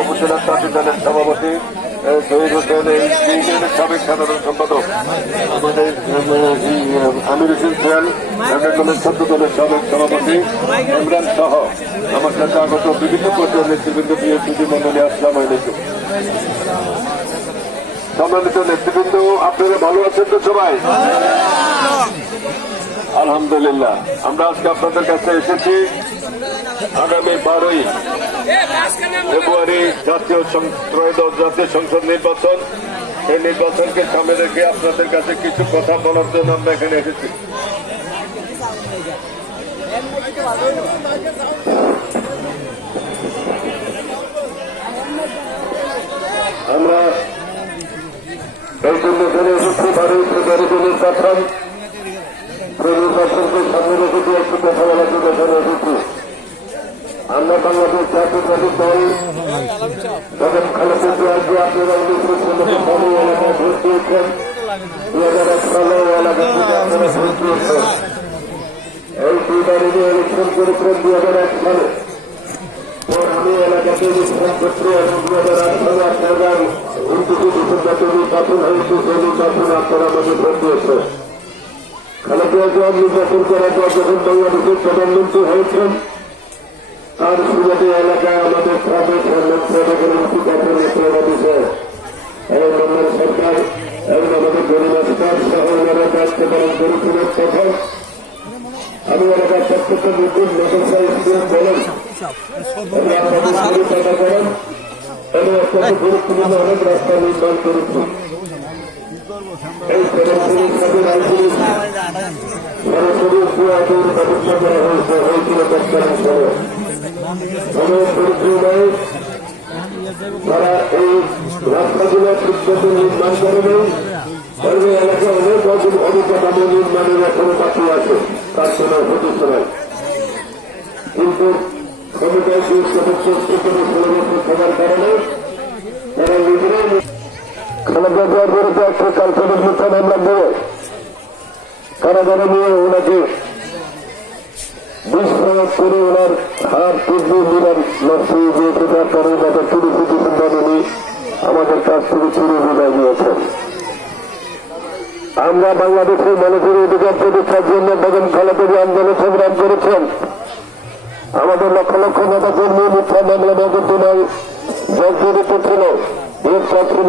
উপজেলা ছাত্র দলের সভাপতি শহীদ হোসেন সাবেক সাধারণ সম্পাদক, আমাদের আমির হোসেন খেয়াল এমএলএ ছাত্র দলের সাবেক সভাপতি, ইমরান সহ। আমার সাথে আগত বিভিন্ন পর্যায়ের নেতৃবৃন্দ, বিএনপি মন্ডলী আসসালাম আলাইকুম সম্মানিত নেতৃবৃন্দ, আপনারা ভালো আছেন তো সবাই? আলহামদুলিল্লাহ। আমরা আজকে আপনাদের কাছে এসেছি আগামী বারোই ফেব্রুয়ারি জাতীয় ত্রয়োদশ জাতীয় সংসদ নির্বাচন, এই নির্বাচনকে সামনে রেখে আপনাদের কাছে কিছু কথা বলার জন্য আমরা এখানে এসেছি। আমরা এই জন্য এখানে এসেছি বারোই ফেব্রুয়ারি নির্বাচন সেই নির্বাচনকে সামনে রেখে দিয়ে একটু কথা বলার জন্য এখানে এসেছি আমরা বাংলাদেশ জাতীয়তাবাদী দল যখন খালেদা জিয়াকে আপনারা উনিশশো ষোলোতে সালে এলাকায় ভোট দিয়েছেন। দুই হাজার এক সালে এলাকা থেকে আপনারা ভোট দিয়েছেন এই দুইবারে যে ইলেকশন করেছিলেন দুই হাজার এক সালে আমি এলাকাতে ইলেকশন ক্ষেত্রে এবং দুই হাজার আট সালে আপনারা উনত্রিশে ডিসেম্বর নির্বাচন করার পর যখন বাংলাদেশের প্রধানমন্ত্রী হয়েছেন তার সুবাদে এলাকায় আমাদের সাবেক প্রধানমন্ত্রী কাছে নেতৃত্ব দিচ্ছে এই মন্ডল সরকার এবং আমাদের গরিব অধিকার সহ ওনারা দায়িত্ব পালন করেছিলেন প্রথম। আমি এলাকার প্রত্যেকটা এবং এই সরাসরি সাথে করা হয়েছে, হয়েছিল তারা এই রাস্তাগুলো ঠিকমতো নির্মাণ করে নেই সর্বে এলাকায় অনেক অনেক অবকাঠামো নির্মাণের এখনও বাকি আছে তার সময় হতে কিন্তু তারা নিজেরাই নিয়ে ওনাকে বিষ করে ওনার যার কারণে গত তিরিশে আমাদের কাছ থেকে চিরে বিদায় নিয়েছেন আমরা বাংলাদেশের মানুষের অধিকার প্রতিষ্ঠার জন্য বেগম খালেদা আন্দোলন সংগ্রাম করেছেন। আমাদের লক্ষ লক্ষ নেতা কর্মী মিথ্যা মামলা নগর জর্জরিত ছিল গ্রেফতার ছিল।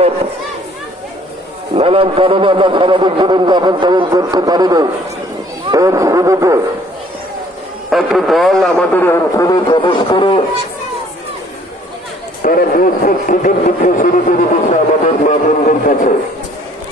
নানান কারণে আমরা স্বাভাবিক জীবনযাপন তেমন করতে পারিনি। এর শুরুতে একটি দল আমাদের অঞ্চলে প্রবেশ করে, তারা বিএসএফ টিকিট দিতে শুরু করে দিচ্ছে আমাদের মা বোনদের কাছে।